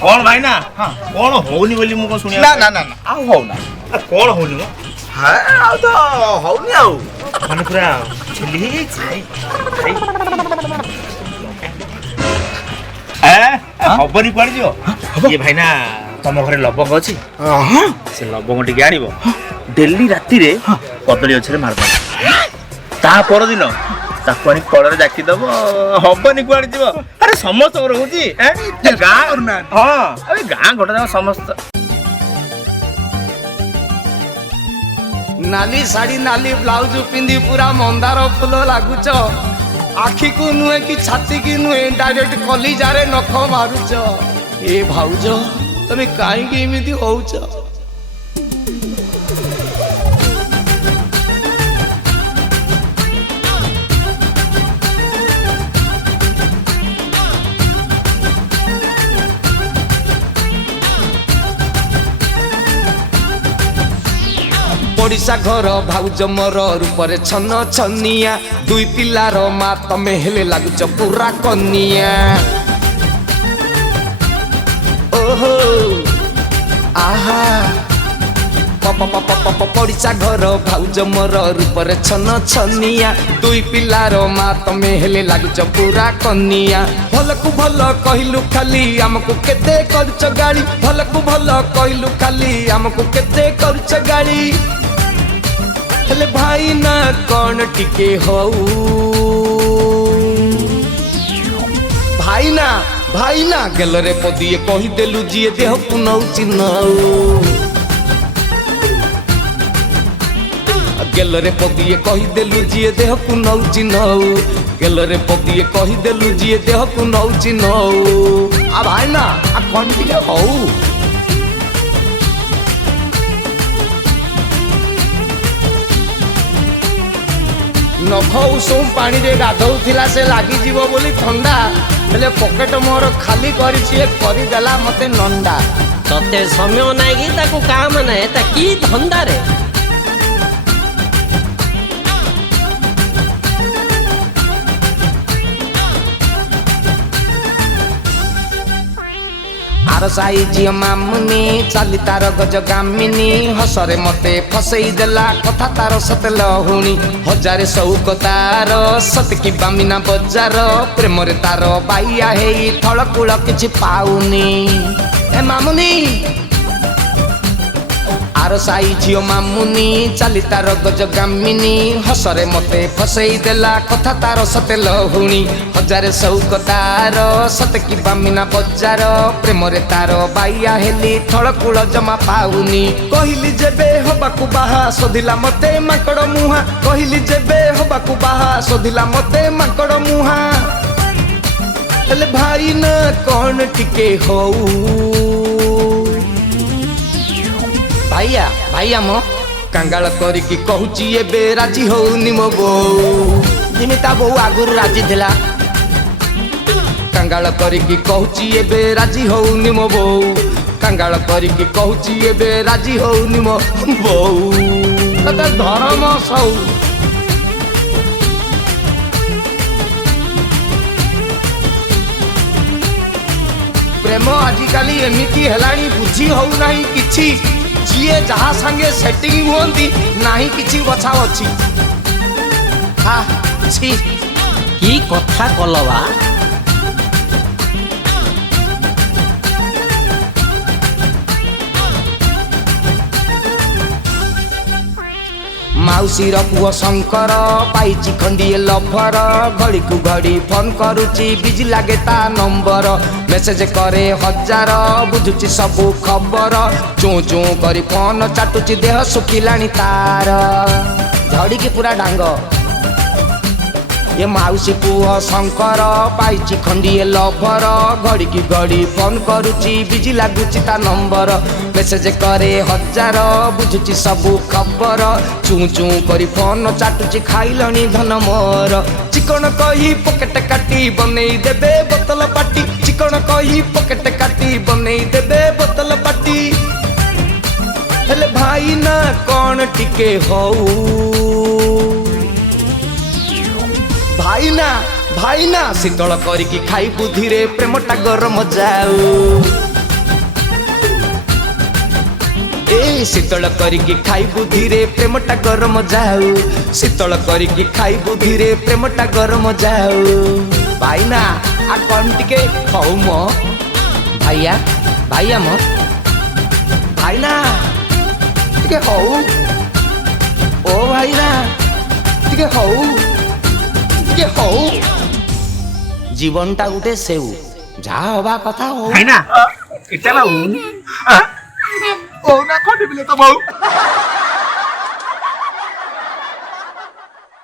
कौन भाई ना कौन होनी बोली मु को सुनिया ना ना ना आ हो ना कौन होनी मो हां आ तो होनी आ माने पूरा छिली ही छाई हबनी पड़ जियो ये भाई ना तम घरे लबंग अछि हां से लबंग टिके आनिबो डेली राती रे कदली अछरे मार दो ता पर दिन ताको आनी कलर जाकी दबो हबनी कुआड़ जीव अरे समस्त रहउची हैं गां करना हां अरे गां घटा जाव समस्त नाली साड़ी नाली ब्लाउज पिंदी पूरा मंदार फूल लागुच आखि को नुहे कि छाती की नुहे डायरेक्ट कलिजारे नख मारुच ए भाउज तमे काहे एमिति होउच पड़िशा घर भाउज मोर रूपरे छन छनिया दुई पिलार मा तमे हेले लागुच पूरा कनिया ओहो आहा पड़िशा घर भाउज मोर रूपरे छन छनिया दुई पिलार मा तमे हेले लागुच पूरा कनिया भलकु भल कहिलु खाली हमकु केते करछ गाड़ी भलकु भल कहिलु खाली हमकु केते करछ गाड़ी हेले भाई ना कौन टिके हो भाई ना गेलरे पदिए कही देलु जिए देह पुनौ चिन्हौ गेलरे पदिए कही देलु जिए देह पुनौ चिन्हौ गेलरे पदिए कही देलु जिए देह पुनौ चिन्हौ आ भाई ना आ कौन टिके हो नख उषुम पानी रे गाधौथिला से लागी जीवो बोली ठंडा हेले पॉकेट मोर खाली करी देला मते नंडा तते समय नाही कि ताको काम नाही ता की धंदा रे आर साई झियो मामुनी चाली तार गज गामिनी हसरे मते फसई देला कथा तार सते लहुणी हजारे सौक तार सतकी बामिना बजार प्रेम रे तार बाइया हेई थळकुळ किछि पाउनी ए मामुनी आर साई झियो मामुनी चाली तार गज गामिनी हसरे मते फसई देला कथा तार सते लहुणी हजारे सौक तार सतकी बामिना बजार प्रेम रे तार बाइया हेली थळकुळ जमा पाउनी कहिली जेबे हबाकू बाहा सोधिला मते माकड़ मुहा कहिली जेबे हबाकू बाहा सोधिला मते माकड़ मुहा हेले भाई ना कौन टिके होऊ भाइया मो कांगाल करिकी कहूची एबे राजी होउनी मो बो जिमिता बो आगुर राजी थिला कांगाल करिकी कहूची एबे राजी होउनी मो बो कांगाल करिकी कहूची एबे राजी होउनी मो बो तते धर्म सौ प्रेम आजिकाली एमिति हेलाणी बुझी होउ नाही किछि जिए जहाँ संगे सेटिंग होती नहीं किछि बछा अछि हा छी की कथा कलवा माउसी पुओ शंकर पाइची खंडिए लभर घड़ी को घड़ी फोन करुची बिजी लागे ता नंबर मेसेज करे हजार बुझुची सबू खबर चू चू करी फोन चाटुची देह सुखिलाणी तार झड़ी की पूरा डांग ये माउसी पुओ शंकर पाइची खंडिए लभर घड़ी की घड़ी फोन करुची बिजी लागुची ता नंबर मेसेज करे हजार बुझुची सबू खबर चू चू करी फोन चाटुची खाइलणी धन मोर चिकन कही पकेट काटी बनेई देबे बोतल पाटी चिकन कही पकेट काटी बनेई देबे बोतल पाटी हेले भाई ना कौन टिके होऊ ଭାଇନା ଶୀତଳ କରିକି ଖାଇ ବୁଦ୍ଧିରେ ପ୍ରେମଟା ଗରମ ଯାଉ ଏ ଶୀତଳ କରିକି ଖାଇ ବୁଦ୍ଧିରେ ପ୍ରେମଟା ଗରମ ଯାଉ ଶୀତଳ କରିକି ଖାଇ ବୁଦ୍ଧିରେ ପ୍ରେମଟା ଗରମ ଯାଉ ଭାଇନା ଆ କଣ ଟିକେ ହଉ ମ ଭାଇଆ ଭାଇଆ ମ ଭାଇନା ଟିକେ ହଉ ଓ ଭାଇନା ଟିକେ ହଉ ଜୀବନଟା ଗୋଟେ ସେଉ ଯାହା ହବା କଥା ହଉ ଭାଇନା এটা না ও না খটে বিলে তো বউ